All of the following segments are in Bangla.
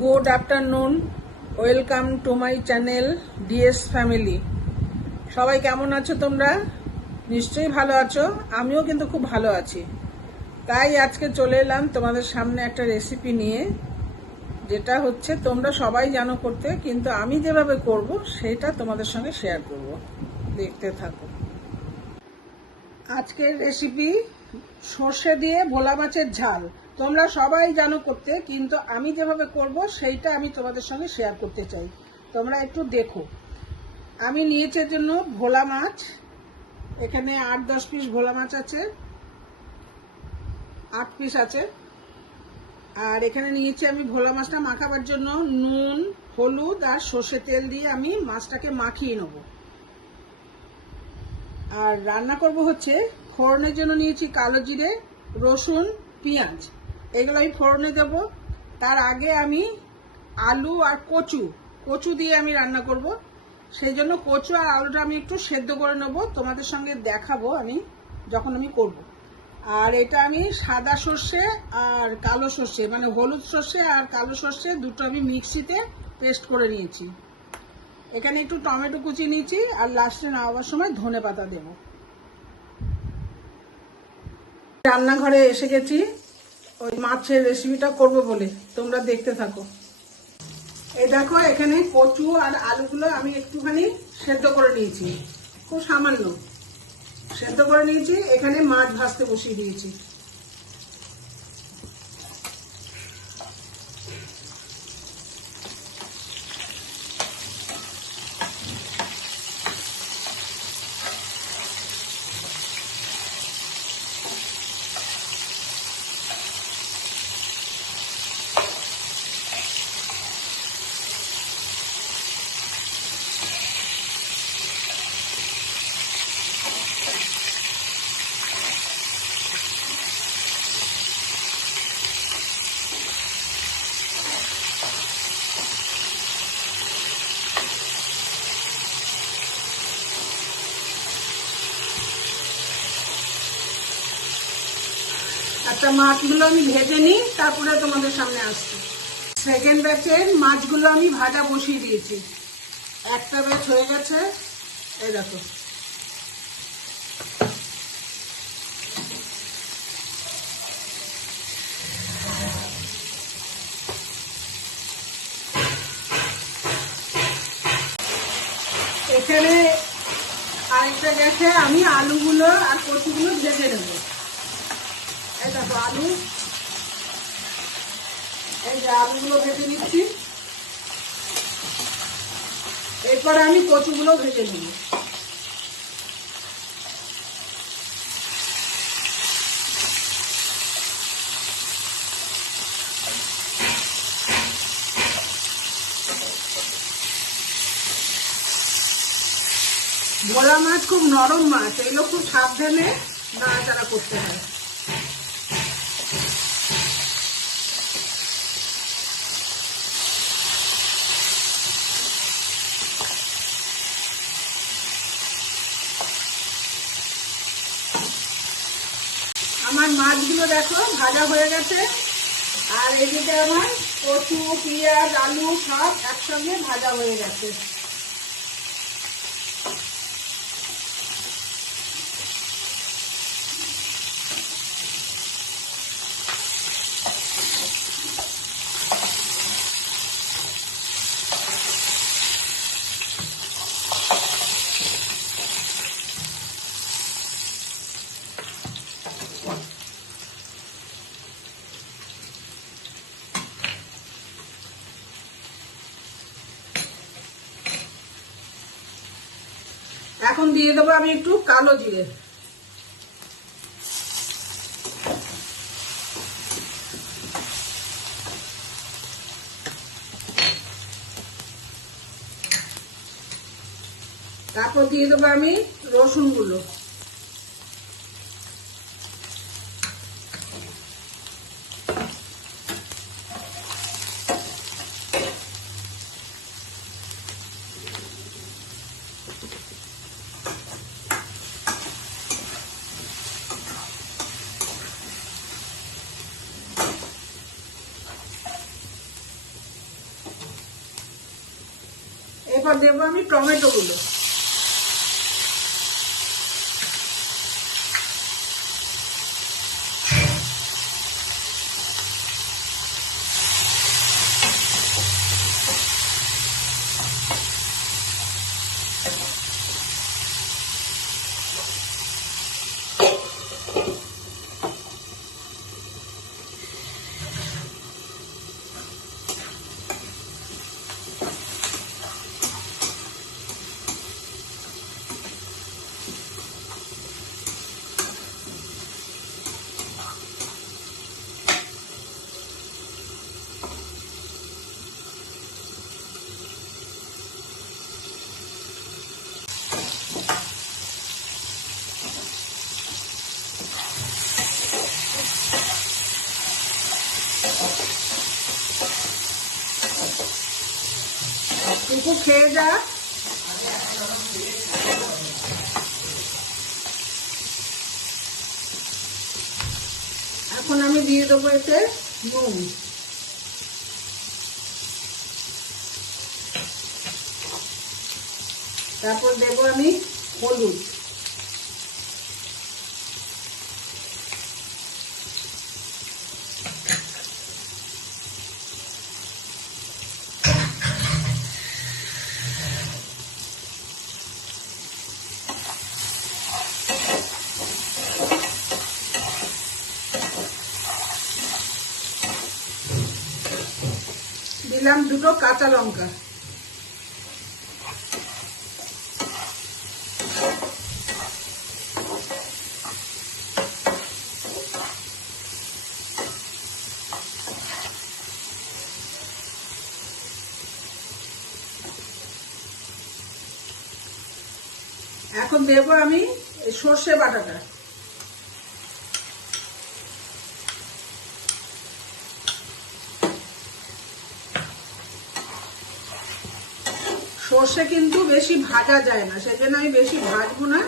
Good afternoon, welcome to my channel DS family. সবাই কেমন আছো তোমরা? নিশ্চয়ই ভালো আছো। আমিও কিন্তু খুব ভালো আছি। তাই আজকে চলে এলাম তোমাদের সামনে একটা রেসিপি নিয়ে, যেটা হচ্ছে তোমরা সবাই জানো করতে, কিন্তু আমি যেভাবে করব সেটা তোমাদের সঙ্গে শেয়ার করব। দেখতে থাকো। আজকের রেসিপি সর্ষে দিয়ে ভোলা মাছের ঝাল। তোমরা সবাই জানো করতে, কিন্তু আমি যেভাবে করব সেইটা আমি তোমাদের সঙ্গে শেয়ার করতে চাই। তোমরা একটু দেখো। আমি নিয়েছি এর জন্য ভোলা মাছ। এখানে 8-10 পিস ভোলা মাছ আছে, 8 পিস আছে। আর এখানে নিয়েছি আমি ভোলা মাছটা মাখাবার জন্য নুন, হলুদ আর সর্ষে তেল দিয়ে আমি মাছটাকে মাখিয়ে নেব। আর রান্না করব হচ্ছে, ফোড়নের জন্য নিয়েছি কালো জিরে, রসুন, পেঁয়াজ। এগুলো আমি ফোড়নে দেব। তার আগে আমি আলু আর কচু দিয়ে আমি রান্না করব। সেই জন্য কচু আর আলুটা আমি একটু সেদ্ধ করে নেব, তোমাদের সঙ্গে দেখাবো আমি যখন আমি করব। আর এটা আমি সাদা সর্ষে আর কালো সর্ষে, মানে হলুদ সর্ষে আর কালো সর্ষে দুটো আমি মিক্সিতে পেস্ট করে নিয়েছি। এখানে একটু টমেটো কুচি নিয়েছি, আর লাস্টে নামাবার সময় ধনে পাতা দেব। রান্নাঘরে এসে গেছি ওই মাছের রেসিপিটা করব বলে, তোমরা দেখতে থাকো। এই দেখো, এখানে কচু আর আলুগুলো আমি একটুখানি সেদ্ধ করে নিয়েছি, খুব সামান্য সেদ্ধ করে নিয়েছি। এখানে মাছ ভাজতে বসিয়ে দিয়েছি। আচ্ছা, মাছগুলো আমি ভেজে নিই, তারপরে তোমাদের সামনে আসছি। সেকেন্ড ব্যাচের মাছগুলো আমি ভাজা বসিয়ে দিয়েছি। একটা ব্যাচ হয়ে গেছে, এই দেখো। এখানে আরেকটা গ্যাসে আমি আলুগুলো আর কচুগুলো ভেজে নেব। এই দেখো আলু, এই যে আলুগুলো ভেজে নিচ্ছি। এরপরে আমি কচুগুলো ভেজে নিব। ভোলা মাছ খুব নরম মাছ, এগুলো খুব সাবধানে নাড়াচাড়া করতে হয়। আমার মাছগুলো দেখো ভাজা হয়ে গেছে। আর এদিকে আমার কচু, পেঁয়াজ, আলু সব একসঙ্গে ভাজা হয়ে গেছে। এখন দিয়ে দেবো আমি একটু কালো জিরে। তারপর দিয়ে দেবো আমি রসুনগুলো। এরপর দেবো আমি টমেটো গুলো। একটু খেয়ে যা। এখন আমি দিয়ে দেবো এতে নুন, তারপর দেবো আমি হলুদ, দিলাম দুটো কাঁচা লঙ্কা। এখন দেবো আমি সর্ষে বাটাটা। সর্ষে কিন্তু বেশি ভাজা যায় না, সেজন্য আমি বেশি ভাজবো না,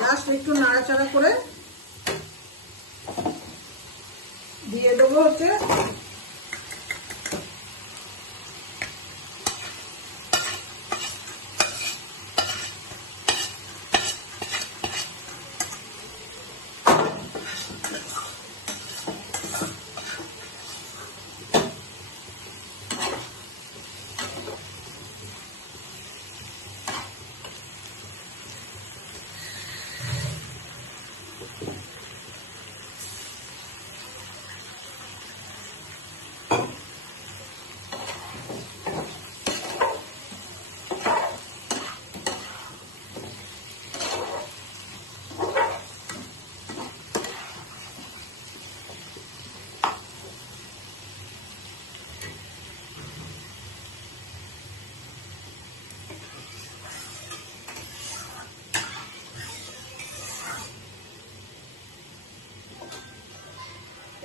জাস্ট একটু নাড়াচাড়া করে দিয়ে দেবো হচ্ছে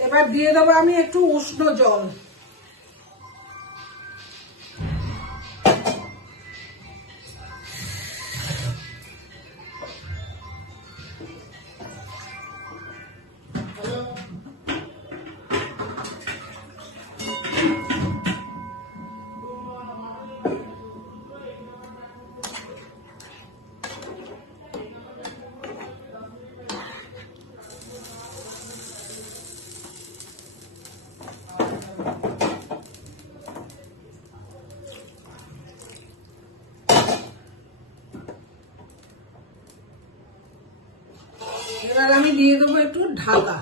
এবার দিয়ে দেবো আমি একটু উষ্ণ জল। এবার আমি দিয়ে দেবো একটু ঢাকা।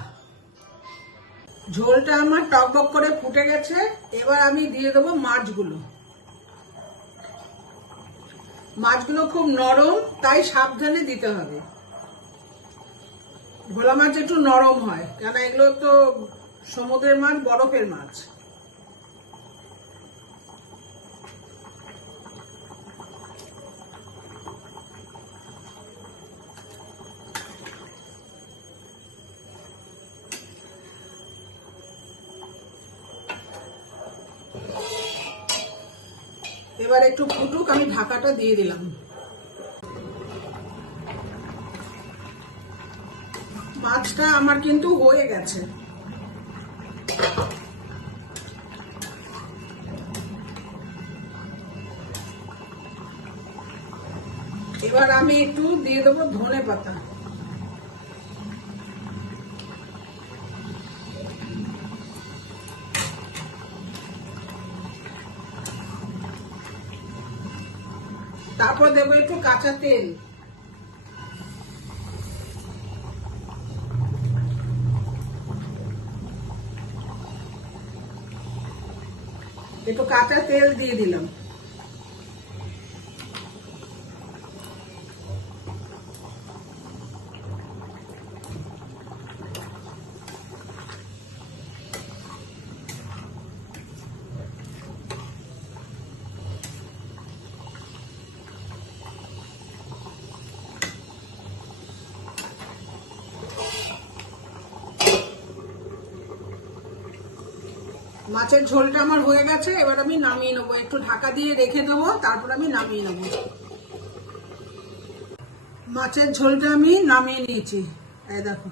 ঝোলটা আমার টকবক করে ফুটে গেছে, এবার আমি দিয়ে দেবো মাছগুলো। মাছগুলো খুব নরম, তাই সাবধানে দিতে হবে। ভোলা মাছ একটু নরম হয়, কেন এগুলো তো সমুদ্রের মাছ, বরফের মাছ। এবার একটু ফুটুক, আমি ঢাকাটা দিয়ে দিলাম। মাছটা আমার কিন্তু হয়ে গেছে। এবার আমি একটু দিয়ে দেবো ধনে পাতা। তারপর দেবো একটু কাঁচা তেল। একটু কাঁচা তেল দিয়ে দিলাম। মাছের ঝোলটা আমার হয়ে গেছে, এবার আমি নামিয়ে নেবো। একটু ঢাকা দিয়ে রেখে দেবো, তারপর আমি নামিয়ে নেবো। মাছের ঝোলটা আমি নামিয়ে নিয়েছি, এই দেখো।